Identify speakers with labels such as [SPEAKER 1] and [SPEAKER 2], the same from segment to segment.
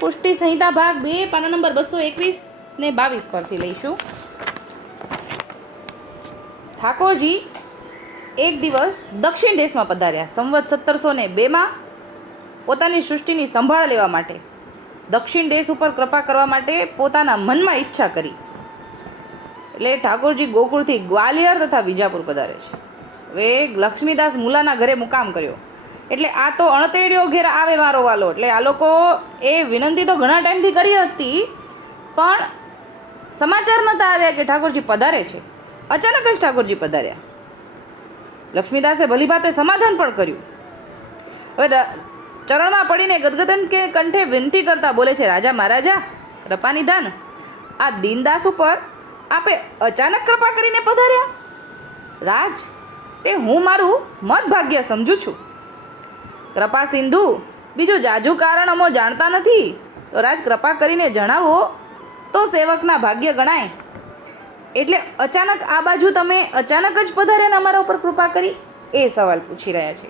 [SPEAKER 1] પુષ્ટિ સંહિતા ભાગ બે, પાના નંબર બસો એકવીસ ને બાવીસ પરથી લઈશું. ઠાકોરજી એક દિવસ દક્ષિણ દેશમાં પધાર્યા. સંવત સત્તરસો ને બેમાં પોતાની સૃષ્ટિની સંભાળ લેવા માટે, દક્ષિણ દેશ ઉપર કૃપા કરવા માટે પોતાના મનમાં ઈચ્છા કરી. એટલે ઠાકોરજી ગોકુળથી ગ્વાલિયર તથા વિજાપુર પધારે છે. હવે લક્ષ્મીદાસ મુલાના ઘરે મુકામ કર્યો. એટલે આ તો અણતેડ્યો ઘેર આવે મારો વાલો. એટલે આ લોકો એ વિનંતી તો ઘણા ટાઈમથી કરી હતી, પણ સમાચાર નહોતા આવ્યા કે ઠાકોરજી પધારે છે. અચાનક જ ઠાકોરજી પધાર્યા. લક્ષ્મીદાસે ભલી ભાતે સમાધાન પણ કર્યું. હવે ચરણમાં પડીને ગદગદન કે કંઠે વિનંતી કરતા બોલે છે, રાજા મહારાજા રપાની દાન આ દીનદાસ ઉપર આપે અચાનક કૃપા કરીને પધાર્યા? રાજ, તે હું મારું મત ભાગ્ય સમજું છું. કૃપા સિંધુ, બીજું જાજુ કારણ અમો જાણતા નથી. તો રાજ કૃપા કરીને જણાવો, તો સેવકના ભાગ્ય ગણાય. એટલે અચાનક આ બાજુ તમે અચાનક જ પધાર્યા અમારા ઉપર કૃપા કરી? એ સવાલ પૂછી રહ્યા છે.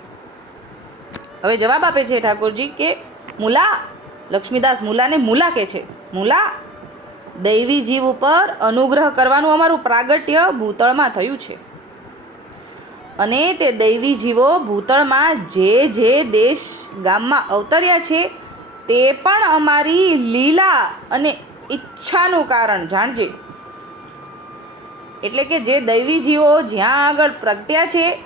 [SPEAKER 1] હવે જવાબ આપે છે ઠાકોરજી કે મુલા, લક્ષ્મીદાસ મુલાને મુલા કે છે? મુલા, દૈવી જીવ ઉપર અનુગ્રહ કરવાનું અમારું પ્રાગટ્ય ભૂતળમાં થયું છે. અને તે દૈવી જીવો ભૂતળમાં જે જે દેશ ગામમાં અવતર્યા છે, તે પણ અમારી લીલા અને ઈચ્છાનું કારણ જાણજે. એટલે કે જે દૈવી જીવો જ્યાં આગળ પ્રગટ્યા છે,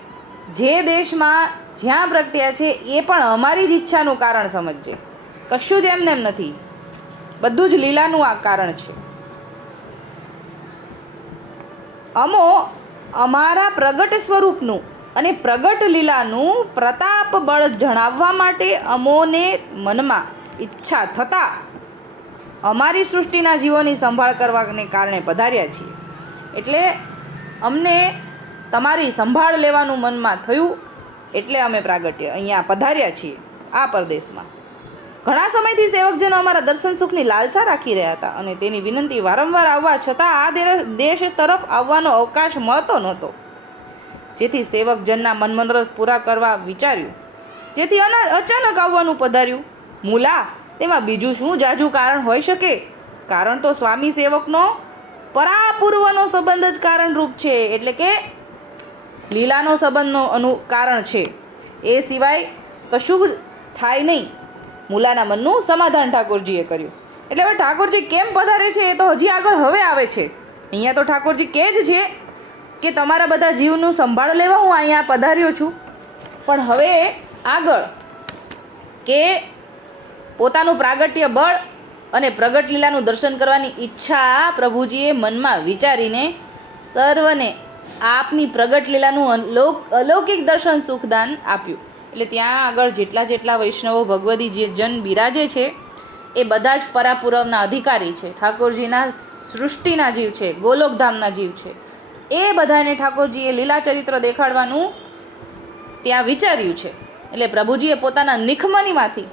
[SPEAKER 1] જે દેશમાં જ્યાં પ્રગટ્યા છે, એ પણ અમારી જ ઈચ્છાનું કારણ સમજજે. કશું જ એમને એમ નથી. બધું જ લીલાનું આ કારણ છે. અમો અમારા પ્રગટ સ્વરૂપનું અને પ્રગટ લીલાનું પ્રતાપ બળ જણાવવા માટે અમોને મનમાં ઈચ્છા થતાં અમારી સૃષ્ટિના જીવોની સંભાળ કરવાને કારણે પધાર્યા છીએ. એટલે અમને તમારી સંભાળ લેવાનું મનમાં થયું એટલે અમે પ્રાગટ્ય અહીંયા પધાર્યા છીએ આ પરદેશમાં. ઘણા સમયથી સેવકજનો અમારા દર્શન સુખની લાલસા રાખી રહ્યા હતા અને તેની વિનંતી વારંવાર આવવા છતાં આ દેશ તરફ આવવાનો અવકાશ મળતો નહોતો. જેથી સેવકજનના મનમનોરથ પૂરા કરવા વિચાર્યું. જેથી અના, અચાનક આવવાનું પધાર્યું. મૂલા, તેમાં બીજું શું જાજુ કારણ હોઈ શકે? કારણ તો સ્વામી સેવકનો પરાપૂર્વનો સંબંધ જ કારણરૂપ છે, એટલે કે લીલાનો સંબંધનો અનુ, કારણ છે. એ સિવાય કશું થાય નહીં. મુલાના મનનું સમાધાન ઠાકોરજીએ કર્યું. એટલે હવે ઠાકોરજી કેમ પધારે છે એ તો હજી આગળ હવે આવે છે. અહીંયા તો ઠાકોરજી કહે જ છે કે તમારા બધા જીવનું સંભાળ લેવા હું અહીંયા પધાર્યો છું. પણ હવે આગળ કે પોતાનું પ્રાગટ્ય બળ અને પ્રગટ લીલાનું દર્શન કરવાની ઈચ્છા પ્રભુજીએ મનમાં વિચારીને સર્વને આપની પ્રગટ લીલાનું અલૌકિક દર્શન સુખદાન આપ્યું. એટલે ત્યાં આગળ જેટલા જેટલા વૈષ્ણવો ભગવદી જે જન બિરાજે છે, એ બધા જ પરાપુરવના અધિકારી છે. ઠાકોરજીના સૃષ્ટિના જીવ છે, ગોલોકધામના જીવ છે. એ બધાને ઠાકોરજીએ લીલા ચરિત્ર દેખાડવાનું ત્યાં વિચાર્યું છે. એટલે પ્રભુજીએ પોતાના નિખમનીમાંથી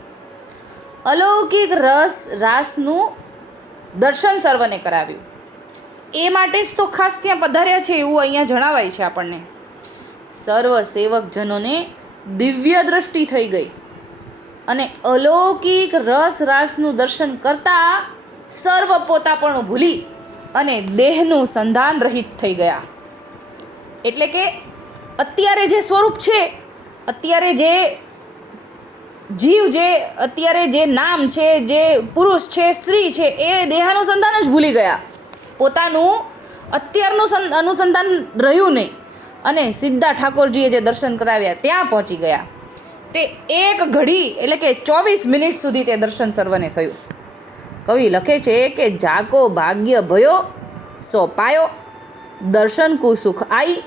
[SPEAKER 1] અલૌકિક રસ, રાસનું દર્શન સર્વને કરાવ્યું. એ માટે જ તો ખાસ ત્યાં પધાર્યા છે એવું અહીંયા જણાવાય છે આપણને. સર્વ સેવકજનોને દિવ્ય દ્રષ્ટિ થઈ ગઈ. અને અલૌકિક રસ રાસનું દર્શન કરતા સર્વ પોતાપણું ભૂલી અને દેહનું સંધાન રહિત થઈ ગયા. એટલે કે અત્યારે જે સ્વરૂપ છે, અત્યારે જે જીવ જે, અત્યારે જે નામ છે, જે પુરુષ છે, સ્ત્રી છે, એ દેહાનુસંધાન જ ભૂલી ગયા. પોતાનું અત્યારનું અનુસંધાન રહ્યું નહીં. અને સીધા ઠાકોરજીએ જે દર્શન કરાવ્યા ત્યાં પહોંચી ગયા. તે એક ઘડી એટલે કે ચોવીસ મિનિટ સુધી તે દર્શન સર્વને થયું. કવિ લખે છે કે જાકો ભાગ્ય ભયો, સો પાયો, દર્શન કુ સુખ આઈ.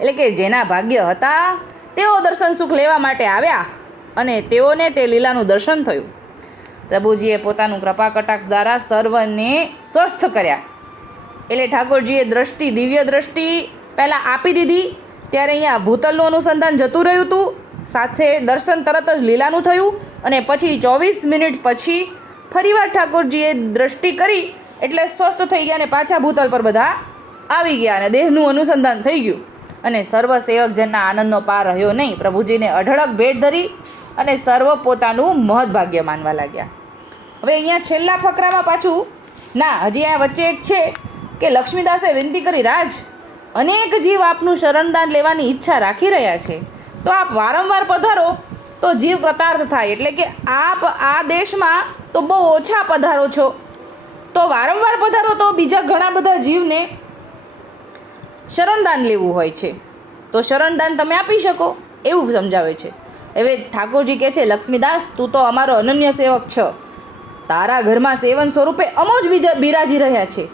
[SPEAKER 1] એટલે કે જેના ભાગ્ય હતા, તેઓ દર્શન સુખ લેવા માટે આવ્યા અને તેઓને તે લીલાનું દર્શન થયું. પ્રભુજીએ પોતાનું કૃપા કટાક્ષ દ્વારા સર્વને સ્વસ્થ કર્યા. એટલે ઠાકોરજીએ દ્રષ્ટિ, દિવ્ય દ્રષ્ટિ પહેલાં આપી દીધી, ત્યારે અહીંયા ભૂતલનું અનુસંધાન જતું રહ્યું હતું. સાથે દર્શન તરત જ લીલાનું થયું અને પછી ચોવીસ મિનિટ પછી ફરીવાર ઠાકોરજીએ દ્રષ્ટિ કરી એટલે સ્વસ્થ થઈ ગયા અને પાછા ભૂતલ પર બધા આવી ગયા અને દેહનું અનુસંધાન થઈ ગયું. અને સર્વ સેવકજનના આનંદનો પાર રહ્યો નહીં, પ્રભુજીને અઢળક ભેટ ધરી અને સર્વ પોતાનું મહદભાગ્ય માનવા લાગ્યા. હવે અહીંયા છેલ્લા ફકરામાં પાછું, ના, હજી અહીંયા વચ્ચે એક છે કે લક્ષ્મીદાસે વિનંતી કરી, રાજ અનેક જીવ આપનું શરણદાન લેવાની ઈચ્છા રાખી રહ્યા છે. તો આપ વારંવાર પધારો, તો જીવ કૃતાર્થ થાય એટલે કે આપ આ દેશમાં તો બહુ ઓછા પધારો છો. તો વારંવાર પધારો તો બીજા ઘણા બધા જીવને શરણદાન લેવું હોય છે. તો શરણદાન તમે આપી શકો, એવું સમજાવે છે. હવે ઠાકોરજી કહે છે, લક્ષ્મીદાસ, તું તો અમારો અનન્ય સેવક છો. તારા ઘરમાં સેવન સ્વરૂપે અમો જ બીજા બિરાજી રહ્યા છે.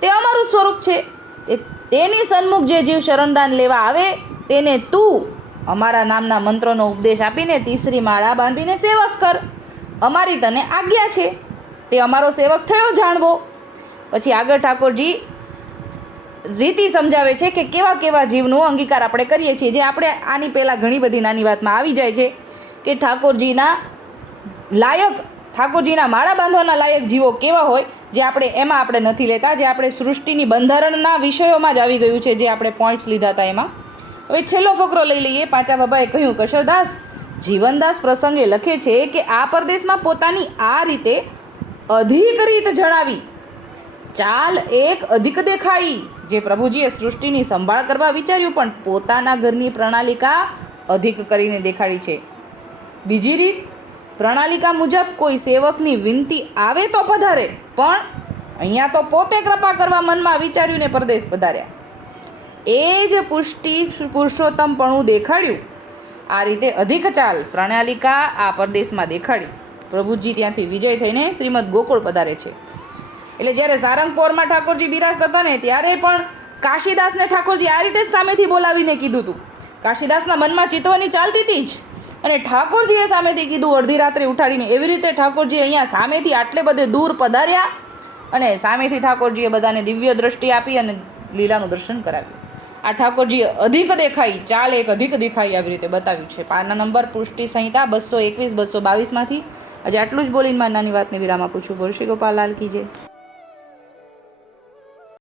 [SPEAKER 1] તે અમારું જ સ્વરૂપ છે. તે- તેની સન્મુખ જે જીવ શરણદાન લેવા આવે, તેને તું અમારા નામના મંત્રોનો ઉપદેશ આપીને તીસરી માળા બાંધીને સેવક કર. અમારી તને આજ્ઞા છે. તે અમારો સેવક થયો જાણવો. પછી આગળ ઠાકોરજી રીતિ સમજાવે છે કે કેવા કેવા જીવનો અંગીકાર આપણે કરીએ છીએ. જે આપણે આની પહેલાં ઘણી બધી નાની વાતમાં આવી જાય છે કે ઠાકોરજીના લાયક ઠાકોરજીના માળા બાંધવાના લાયક જીવો કેવા હોય, જે આપણે એમાં આપણે નથી લેતા, જે આપણે સૃષ્ટિની બંધારણના વિષયોમાં જ આવી ગયું છે, જે આપણે પોઈન્ટ્સ લીધા હતા એમાં. હવે છેલ્લો ફકરો લઈ લઈએ. પાંચા બાબાએ કહ્યું, કશરદાસ, જીવનદાસ પ્રસંગે લખે છે કે આ પરદેશમાં પોતાની આ રીતે અધિક રીત જણાવી. ચાલ એક અધિક દેખાઈ. જે પ્રભુજીએ સૃષ્ટિની સંભાળ કરવા વિચાર્યું, પણ પોતાના ઘરની પ્રણાલિકા અધિક કરીને દેખાડી છે. બીજી રીત પ્રણાલિકા મુજબ કોઈ સેવકની વિનંતી આવે તો પધારે, પણ અહીંયા તો પોતે કૃપા કરવા મનમાં વિચાર્યું ને પરદેશ પધાર્યા. એ જ પુષ્ટિ પુરુષોત્તમપણું દેખાડ્યું. આ રીતે અધિક ચાલ પ્રણાલિકા આ પરદેશમાં દેખાડી. પ્રભુજી ત્યાંથી વિજય થઈને શ્રીમદ ગોકુળ પધારે છે. એટલે જ્યારે સારંગપોરમાં ઠાકોરજી બિરાજતા હતા ને, ત્યારે પણ કાશીદાસને ઠાકોરજી આ રીતે જ સામેથી બોલાવીને કીધું હતું કાશીદાસના મનમાં ચિતવાની ચાલતી હતી જ. અને ઠાકોરજીએ સામેથી કીધું, અડધી રાત્રે ઉઠાડીને એવી રીતે ઠાકોરજી અહીંયા સામેથી આટલે બધે દૂર પધાર્યા અને સામેથી ઠાકોરજીએ બધાને દિવ્ય દ્રષ્ટિ આપી અને લીલાનું દર્શન કરાવ્યું. આ ઠાકોરજીએ અધિક દેખાઈ, ચાલ એક અધિક દેખાઈ આવી રીતે બતાવ્યું છે. પાના નંબર, પુષ્ટિ સંહિતા, બસો એકવીસ, બસો બાવીસમાંથી આજે આટલું જ બોલીને મારી નાની વાતને વિરામ આપું છું. બોલ શ્રી ગોપાલ લાલ કી જય.